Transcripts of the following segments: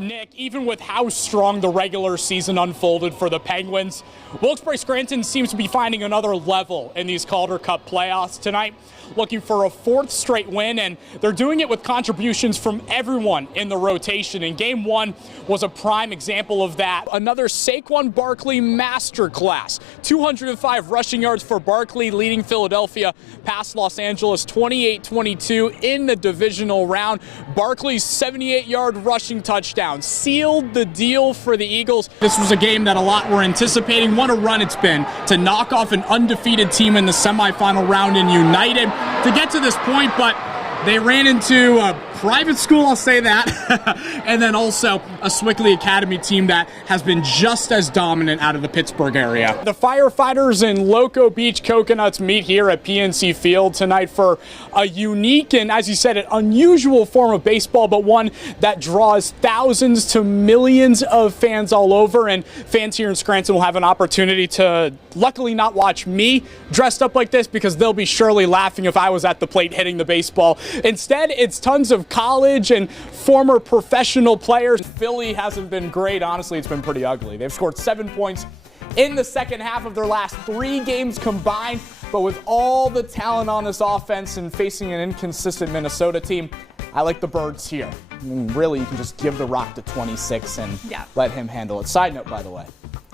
Nick, even with how strong the regular season unfolded for the Penguins, Wilkes-Barre Scranton seems to be finding another level in these Calder Cup playoffs tonight, looking for a fourth straight win, and they're doing it with contributions from everyone in the rotation, and Game 1 was a prime example of that. Another Saquon Barkley masterclass. 205 rushing yards for Barkley, leading Philadelphia past Los Angeles 28-22 in the divisional round. Barkley's 78-yard rushing touchdown sealed the deal for the Eagles. This was a game that a lot were anticipating. What a run it's been to knock off an undefeated team in the semifinal round in United to get to this point, but they ran into a private school, I'll say that, and then also a Swickley Academy team that has been just as dominant out of the Pittsburgh area. The firefighters in Loco Beach Coconuts meet here at PNC Field tonight for a unique and, as you said, an unusual form of baseball, but one that draws thousands to millions of fans all over, and fans here in Scranton will have an opportunity to luckily not watch me dressed up like this, because they'll be surely laughing if I was at the plate hitting the baseball. Instead, it's tons of college and former professional players. Philly hasn't been great. Honestly, it's been pretty ugly. They've scored 7 points in the second half of their last 3 games combined, but with all the talent on this offense and facing an inconsistent Minnesota team, I like the Birds here. I mean, really, you can just give the rock to 26 and let him handle it. Side note, by the way,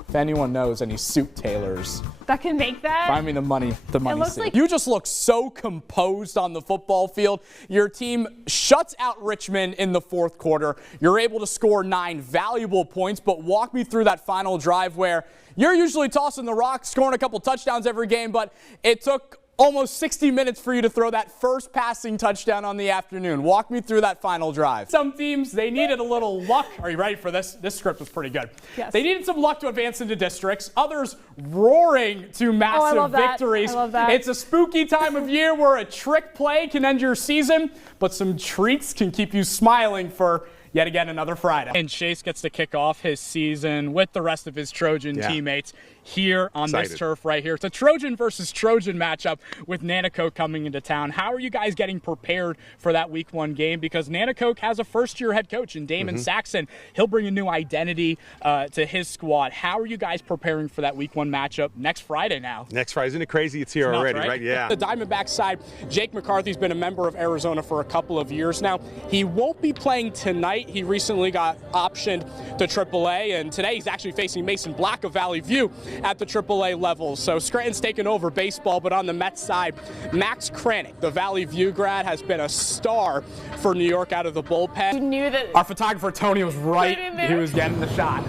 if anyone knows any suit tailors that can make that, find me the money suit. Like you just look so composed on the football field. Your team shuts out Richmond in the fourth quarter. You're able to score 9 valuable points, but walk me through that final drive where you're usually tossing the rock, scoring a couple touchdowns every game, but it took almost 60 minutes for you to throw that first passing touchdown on the afternoon. Walk me through that final drive. Some teams, they needed a little luck. Are you ready for this? This script was pretty good. Yes. They needed some luck to advance into districts. Others roaring to massive victories. I love that. It's a spooky time of year where a trick play can end your season, but some treats can keep you smiling for yet again another Friday. And Chase gets to kick off his season with the rest of his Trojan teammates here on this turf right here. It's a Trojan versus Trojan matchup with Nanticoke coming into town. How are you guys getting prepared for that week 1 game? Because Nanticoke has a first-year head coach in Damon Saxon. He'll bring a new identity to his squad. How are you guys preparing for that week 1 matchup next Friday now? Next Friday. Isn't it crazy? It's here already, right? Yeah. The Diamondbacks side, Jake McCarthy's been a member of Arizona for a couple of years now. He won't be playing tonight. He recently got optioned to AAA, and today he's actually facing Mason Black of Valley View at the AAA level. So Scranton's taken over baseball, but on the Mets side, Max Kranick, the Valley View grad, has been a star for New York out of the bullpen. You knew that. Our photographer Tony was right. He was getting the shot.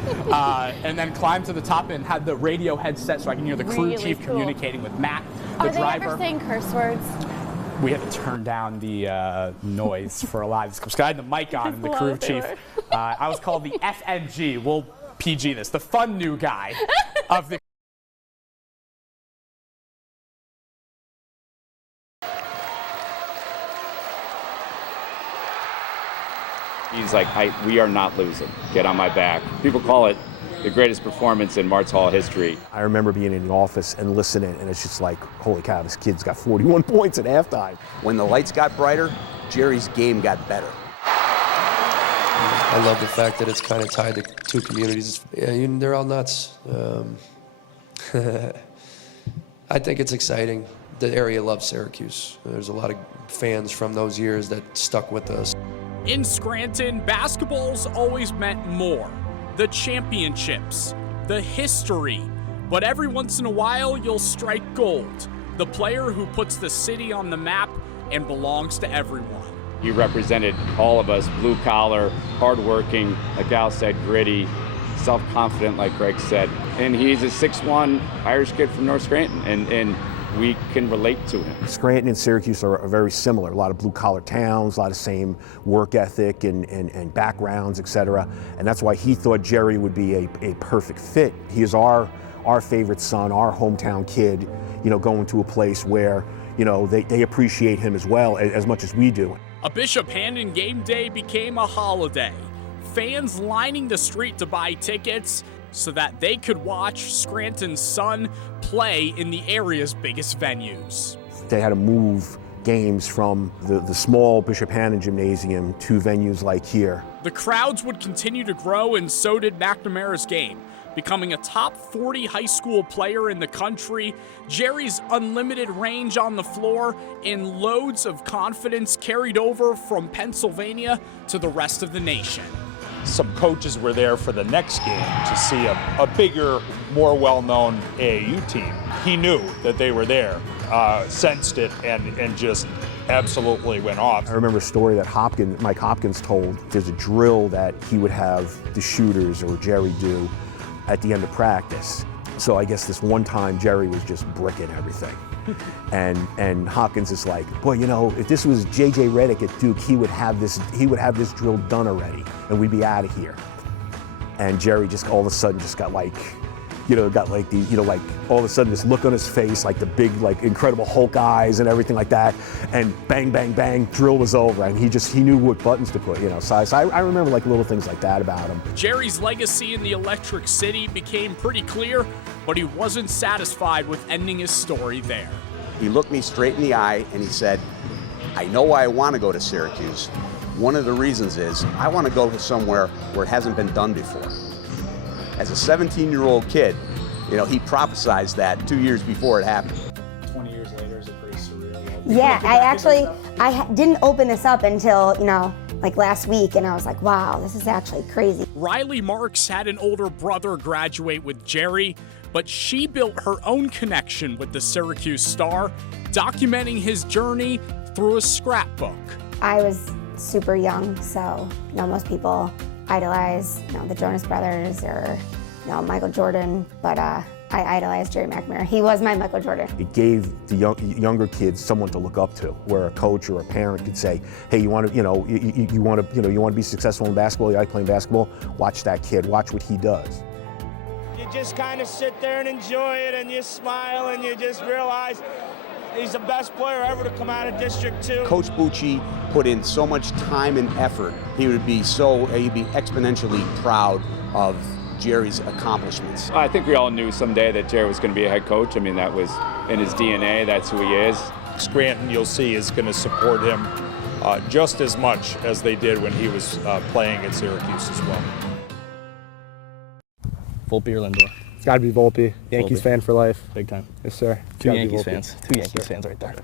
And then climbed to the top and had the radio headset so I can hear the crew chief communicating with Matt, the driver. Are they ever saying curse words? We had to turn down the noise for a live because I had the mic on and the crew chief. I was called the FNG. We'll PG this. The fun new guy of the. He's like, we are not losing. Get on my back. People call it the greatest performance in Martz Hall history. I remember being in the office and listening, and it's just like, holy cow, this kid's got 41 points at halftime. When the lights got brighter, Jerry's game got better. I love the fact that it's kind of tied to 2 communities. Yeah, they're all nuts. I think it's exciting. The area loves Syracuse. There's a lot of fans from those years that stuck with us. In Scranton, basketball's always meant more. The championships, the history. But every once in a while, you'll strike gold. The player who puts the city on the map and belongs to everyone. He represented all of us, blue collar, hardworking, like Al said, gritty, self-confident, like Greg said. And he's a 6'1" Irish kid from North Scranton, and we can relate to him. Scranton and Syracuse are very similar. A lot of blue-collar towns, a lot of same work ethic and backgrounds, etc. And that's why he thought Jerry would be a perfect fit. He is our favorite son, our hometown kid, going to a place where, they appreciate him as well, as much as we do. A Bishop Handon game day became a holiday. Fans lining the street to buy tickets so that they could watch Scranton's son play in the area's biggest venues. They had to move games from the small Bishop Hannon Gymnasium to venues like here. The crowds would continue to grow, and so did McNamara's game. Becoming a top 40 high school player in the country, Jerry's unlimited range on the floor and loads of confidence carried over from Pennsylvania to the rest of the nation. Some coaches were there for the next game to see a bigger, more well-known AAU team. He knew that they were there, sensed it, and just absolutely went off. I remember a story that Mike Hopkins told. There's a drill that he would have the shooters or Jerry do at the end of practice. So I guess this one time Jerry was just bricking everything. And Hopkins is like, boy, you know, if this was J.J. Redick at Duke, he would have this drill done already, and we'd be out of here. And Jerry just all of a sudden just got like, like all of a sudden this look on his face, like the big, like Incredible Hulk eyes and everything like that. And bang, bang, bang, drill was over. And he knew what buttons to put, So I remember like little things like that about him. Jerry's legacy in the Electric City became pretty clear, but he wasn't satisfied with ending his story there. He looked me straight in the eye and he said, I know why I want to go to Syracuse. One of the reasons is I want to go to somewhere where it hasn't been done before. As a 17-year-old kid, he prophesized that 2 years before it happened. 20 years later, is it pretty surreal? Yeah, I didn't open this up until, like last week, and I was like, wow, this is actually crazy. Riley Marks had an older brother graduate with Jerry, but she built her own connection with the Syracuse star, documenting his journey through a scrapbook. I was super young, so most people idolize the Jonas Brothers or Michael Jordan, but I idolized Jerry McNamara. He was my Michael Jordan. It gave the younger kids someone to look up to, where a coach or a parent could say, "Hey, you want to be successful in basketball? You like playing basketball? Watch that kid. Watch what he does." You just kind of sit there and enjoy it, and you smile, and you just realize he's the best player ever to come out of District 2. Coach Bucci put in so much time and effort. He'd be exponentially proud of Jerry's accomplishments. I think we all knew someday that Jerry was going to be a head coach. I mean, that was in his DNA. That's who he is. Scranton, you'll see, is going to support him just as much as they did when he was playing at Syracuse as well. Volpe or Lindor? It's got to be Volpe. Yankees fan for life. Big time. Yes, sir. Two Yankees fans right there.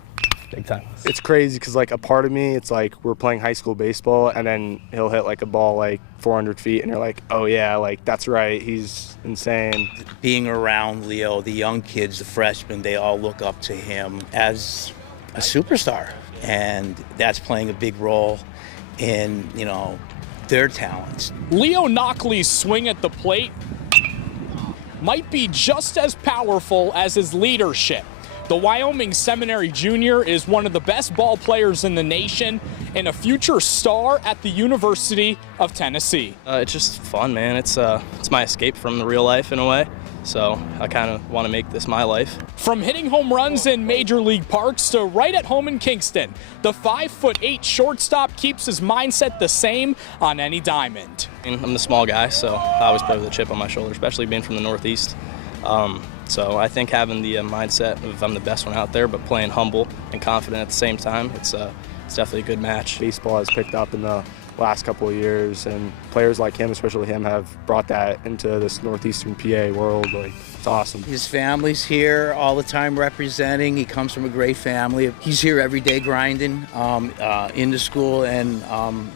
Big time. It's crazy because, like, a part of me, it's like we're playing high school baseball, and then he'll hit, like, a ball, like, 400 feet, and you're like, oh, yeah, like, that's right. He's insane. Being around Leo, the young kids, the freshmen, they all look up to him as a superstar, and that's playing a big role in, their talents. Leo Knockley's swing at the plate might be just as powerful as his leadership. The Wyoming Seminary Junior is one of the best ball players in the nation and a future star at the University of Tennessee. It's just fun, man. It's my escape from the real life in a way. So I kind of want to make this my life. From hitting home runs in major league parks to right at home in Kingston, the 5'8" shortstop keeps his mindset the same on any diamond. I'm the small guy, so I always play with a chip on my shoulder, especially being from the Northeast. So I think having the mindset of I'm the best one out there, but playing humble and confident at the same time, it's definitely a good match. Baseball has picked up in the last couple of years, and players like him, especially him, have brought that into this Northeastern PA world. Like, it's awesome. His family's here all the time representing. He comes from a great family. He's here every day grinding into school and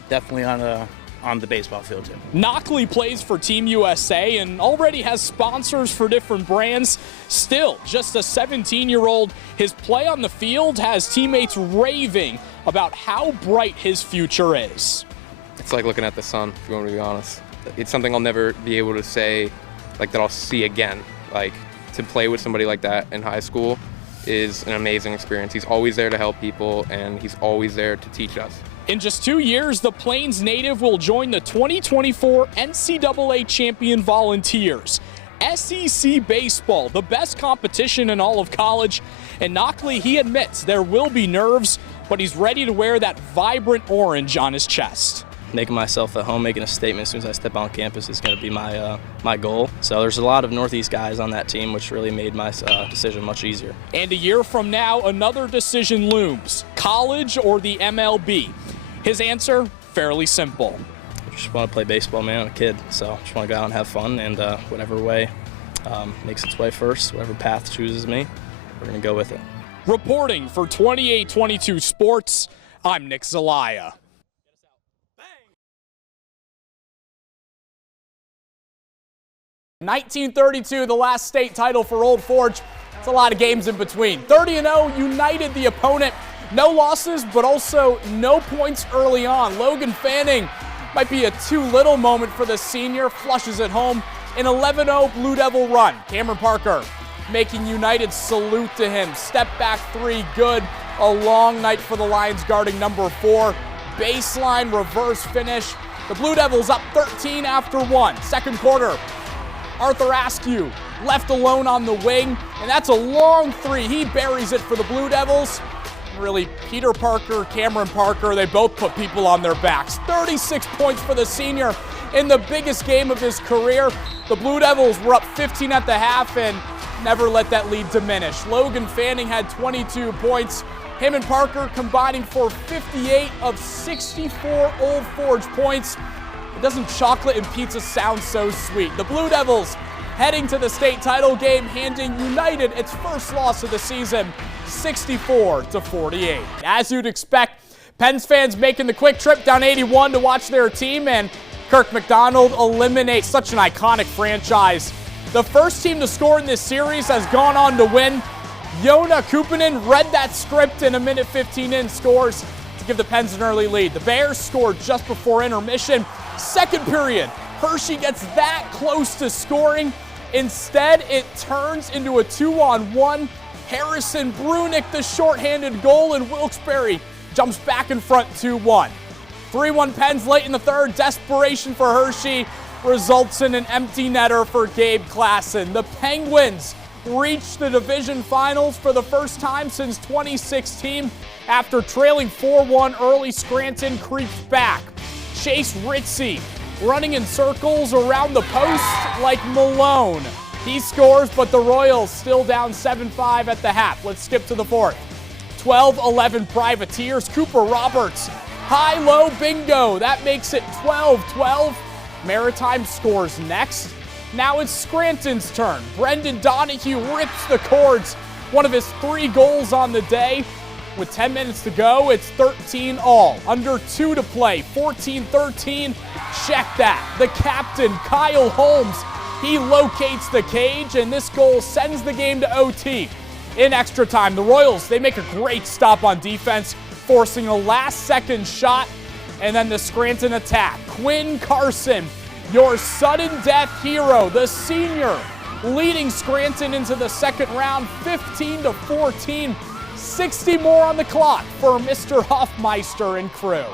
definitely on the baseball field too. Knockley plays for Team USA and already has sponsors for different brands. Still, just a 17-year-old, his play on the field has teammates raving about how bright his future is. It's like looking at the sun, if you want me to be honest. It's something I'll never be able to say, like, that I'll see again. Like, to play with somebody like that in high school is an amazing experience. He's always there to help people, and he's always there to teach us. In just 2 years, the Plains native will join the 2024 NCAA champion Volunteers. SEC baseball, the best competition in all of college. And Knockley, he admits there will be nerves, but he's ready to wear that vibrant orange on his chest. making myself at home, making a statement as soon as I step on campus is going to be my goal. So there's a lot of Northeast guys on that team, which really made my decision much easier. And a year from now, another decision looms: college or the MLB? His answer, fairly simple. I just want to play baseball, man. I'm a kid, so I just want to go out and have fun, and whatever way makes its way first, whatever path chooses me, we're going to go with it. Reporting for 2822 Sports, I'm Nick Zelaya. In 1932, the last state title for Old Forge. It's a lot of games in between. 30-0, united the opponent. No losses, but also no points early on. Logan Fanning might be a too little moment for the senior. Flushes it home. An 11-0 Blue Devil run. Cameron Parker making United salute to him. Step back three, good. A long night for the Lions guarding number 4. Baseline reverse finish. The Blue Devils up 13 after 1. Second quarter, Arthur Askew left alone on the wing, and that's a long three. He buries it for the Blue Devils. Really, Peter Parker, Cameron Parker, they both put people on their backs. 36 points for the senior in the biggest game of his career. The Blue Devils were up 15 at the half and never let that lead diminish. Logan Fanning had 22 points. Him and Parker combining for 58 of 64 Old Forge points. Doesn't chocolate and pizza sound so sweet? The Blue Devils heading to the state title game, handing United its first loss of the season, 64-48. As you'd expect, Pens fans making the quick trip down 81 to watch their team, and Kirk McDonald eliminates such an iconic franchise. The first team to score in this series has gone on to win. Joona Kuppinen read that script in a minute 15 in, scores to give the Pens an early lead. The Bears scored just before intermission. Second period, Hershey gets that close to scoring. Instead, it turns into a 2-on-1. Harrison Brunick, the shorthanded goal, and Wilkes-Barre jumps back in front 2-1. 3-1 Pens late in the third. Desperation for Hershey results in an empty netter for Gabe Klassen. The Penguins reach the division finals for the first time since 2016. After trailing 4-1 early, Scranton creeps back. Chase Ritzie running in circles around the post like Malone. He scores, but the Royals still down 7-5 at the half. Let's skip to the fourth. 12-11 Privateers. Cooper Roberts, high-low bingo. That makes it 12-12. Maritime scores next. Now it's Scranton's turn. Brendan Donahue rips the cords. One of his 3 goals on the day. With 10 minutes to go, it's 13-all. Under 2 to play, 14-13. Check that. The captain, Kyle Holmes, he locates the cage, and this goal sends the game to OT. In extra time, the Royals, they make a great stop on defense, forcing a last-second shot, and then the Scranton attack. Quinn Carson, your sudden death hero, the senior, leading Scranton into the second round, 15-14. 60 more on the clock for Mr. Hoffmeister and crew.